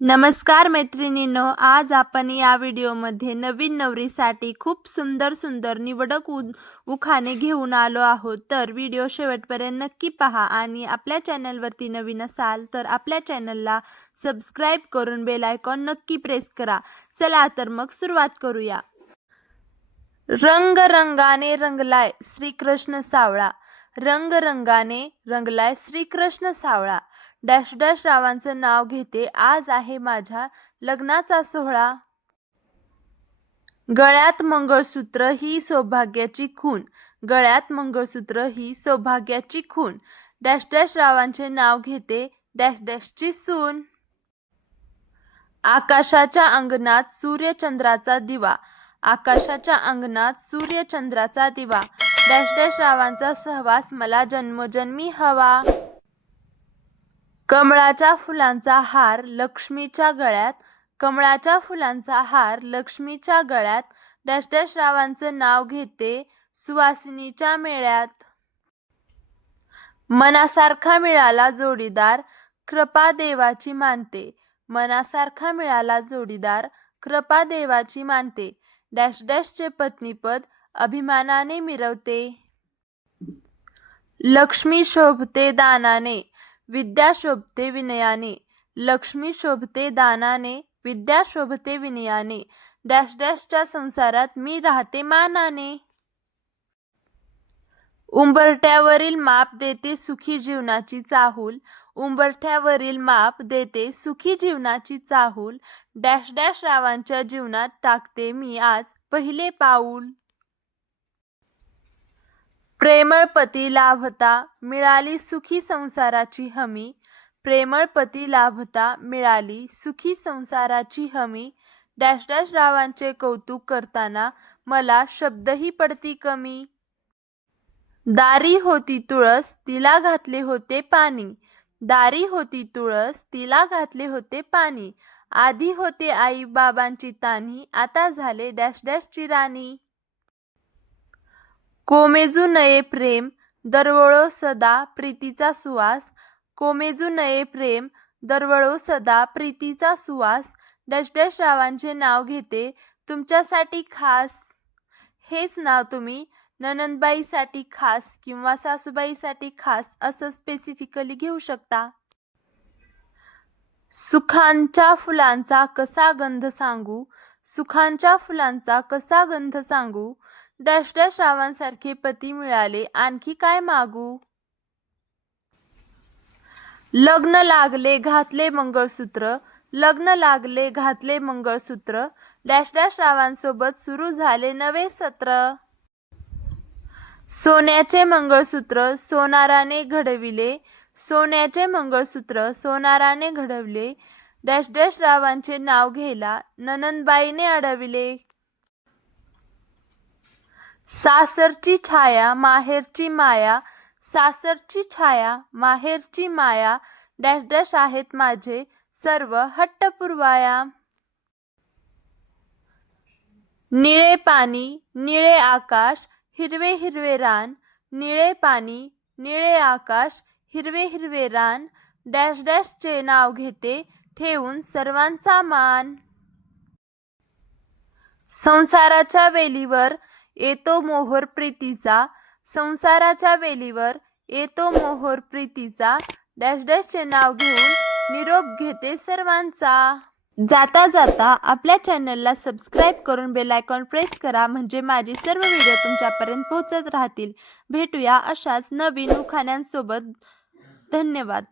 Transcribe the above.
नमस्कार मैत्रिणींनो आज आपण या व्हिडिओमध्ये नवीन नवरीसाठी खूप सुंदर सुंदर निवडक उ उखाणे घेऊन आलो आहोत. तर व्हिडिओ शेवटपर्यंत नक्की पहा आणि आपल्या चॅनलवरती नवीन असाल तर आपल्या चॅनलला सबस्क्राईब करून बेल आयकॉन नक्की प्रेस करा. चला तर मग सुरुवात करूया. रंगरंगाने रंगलाय श्रीकृष्ण सावळा. रंगरंगाने रंगलाय श्रीकृष्ण सावळा. डॅश डॅश रावांचं नाव घेते. आज आहे माझ्या लग्नाचा सोहळा. गळ्यात मंगळसूत्र ही सौभाग्याची खून गळ्यात मंगळसूत्र ही सौभाग्याची खून डॅश डॅश रावांचे नाव घेते डॅश डॅशची सून. आकाशाच्या अंगणात सूर्यचंद्राचा दिवा. आकाशाच्या अंगणात सूर्यचंद्राचा दिवा. डॅश डॅश रावांचा सहवास मला जन्मोजन्मी हवा. कमळाच्या फुलांचा हार लक्ष्मीच्या गळ्यात कमळाच्या फुलांचा हार लक्ष्मीच्या गळ्यात. डॅश डॅश रावांचं नाव घेते सुवासिनीच्या मेळ्यात. मनासारखा मिळाला जोडीदार कृपा देवाची मानते. मनासारखा मिळाला जोडीदार कृपा देवाची मानते. डॅश डॅशचे पत्नीपद अभिमानाने मिरवते. लक्ष्मी शोभते दानाने विद्या शोभते विनयाने लक्ष्मी शोभते दानाने विद्या शोभते विनयाने डॅश डॅशच्या संसारात मी राहते मानाने. उंबरठ्यावरील माप देते सुखी जीवनाची चाहूल. उंबरठ्यावरील माप देते सुखी जीवनाची चाहूल. डॅश डॅश रावांच्या जीवनात टाकते मी आज पहिले पाऊल. प्रेमळ पती लाभता मिळाली सुखी संसाराची हमी. प्रेमळ पती लाभता मिळाली सुखी संसाराची हमी. डॅश डॅश रावांचे कौतुक करताना मला शब्दही पडती कमी. दारी होती तुळस तिला घातले होते पाणी. दारी होती तुळस तिला घातले होते पाणी. आधी होते आई बाबांची तान्ही आता झाले डॅश डॅशची राणी. कोमेजू नये प्रेम दरवळो सदा प्रीतीचा सुवास. कोमेजू नये प्रेम दरवळो सदा प्रीतीचा सुवास. डॅश डॅश रावांचे नाव घेते तुमच्यासाठी खास. हेच नाव तुम्ही ननंदबाईसाठी खास किंवा सासूबाईसाठी खास असं स्पेसिफिकली घेऊ शकता. सुखांच्या फुलांचा कसा गंध सांगू? सुखांच्या फुलांचा कसा गंध सांगू? डॅश डॅश पती मिळाले. आणखी काय मागू? लग्न लागले घातले मंगळसूत्र. लग्न लागले घातले मंगळसूत्र. डॅश डॅश रावांसोबत सुरू झाले नवे सत्र. सोन्याचे मंगळसूत्र सोनाराने घडविले. सोन्याचे मंगळसूत्र सोनाराने घडवले. डॅश डॅश रावांचे नाव घ्यायला ननंदबाईने अडविले. सासरची छाया माहेरची माया सासरची छाया माहेरची माया डॅश डॅश आहेत माझे सर्व हट्ट पुरवाया निळे पाणी निळे आकाश हिरवे हिरवे रान निळे पाणी निळे आकाश हिरवे हिरवे रान डॅश डॅशचे नाव घेते ठेवून सर्वांचा मान. संसाराच्या वेलीवर येतो मोहर प्रीतीचा. संसाराच्या वेलीवर येतो मोहर प्रीतीचा. डॅश डॅशचे नाव घेऊन निरोप घेते सर्वांचा. जाता जाता आपल्या चॅनलला सबस्क्राईब करून बेल आयकॉन प्रेस करा. म्हणजे माझे सर्व व्हिडिओ तुमच्यापर्यंत पोहोचत राहतील. भेटूया अशाच नवीन उखाण्यांसोबत. धन्यवाद.